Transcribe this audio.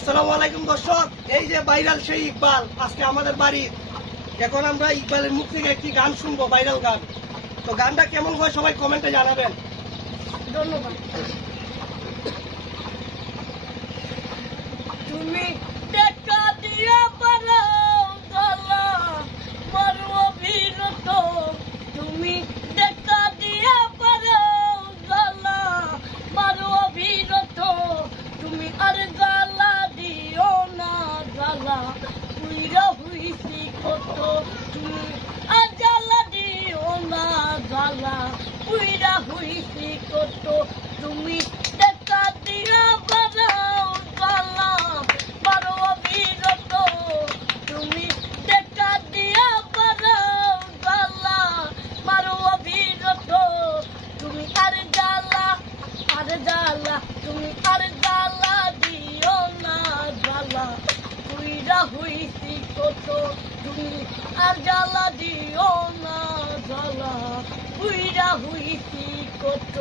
আসসালামু আলাইকুম দর্শক, এই যে ভাইরাল সেই ইকবাল আজকে আমাদের বাড়ি। এখন আমরা ইকবালের মুখ থেকে একটি গান শুনবো, ভাইরাল গান। তো গানটা কেমন হয় সবাই কমেন্টে জানাবেন। ধন্যবাদ। তুমি দেখা দিয়া পারো গলা মারো বিরত, তুমি দেখা দিয়া পারো গলা মারো বিরত, তুমি আর গালা দিও না গালা পুইরা হইছি কত, তুমি আর গালা দিও না গালা পুইরা হইছি কত, তুমি দেখা দিয়া পারো গলা মারো বিরত, তুমি দেখা দিয়া পারো গলা মারো বিরত, তুমি আর গালা তুমি আর গালা দিও না গালা পুইরা হইছি কত, তুমি আর গালা দিও না গালা পুইরা হইছি কত।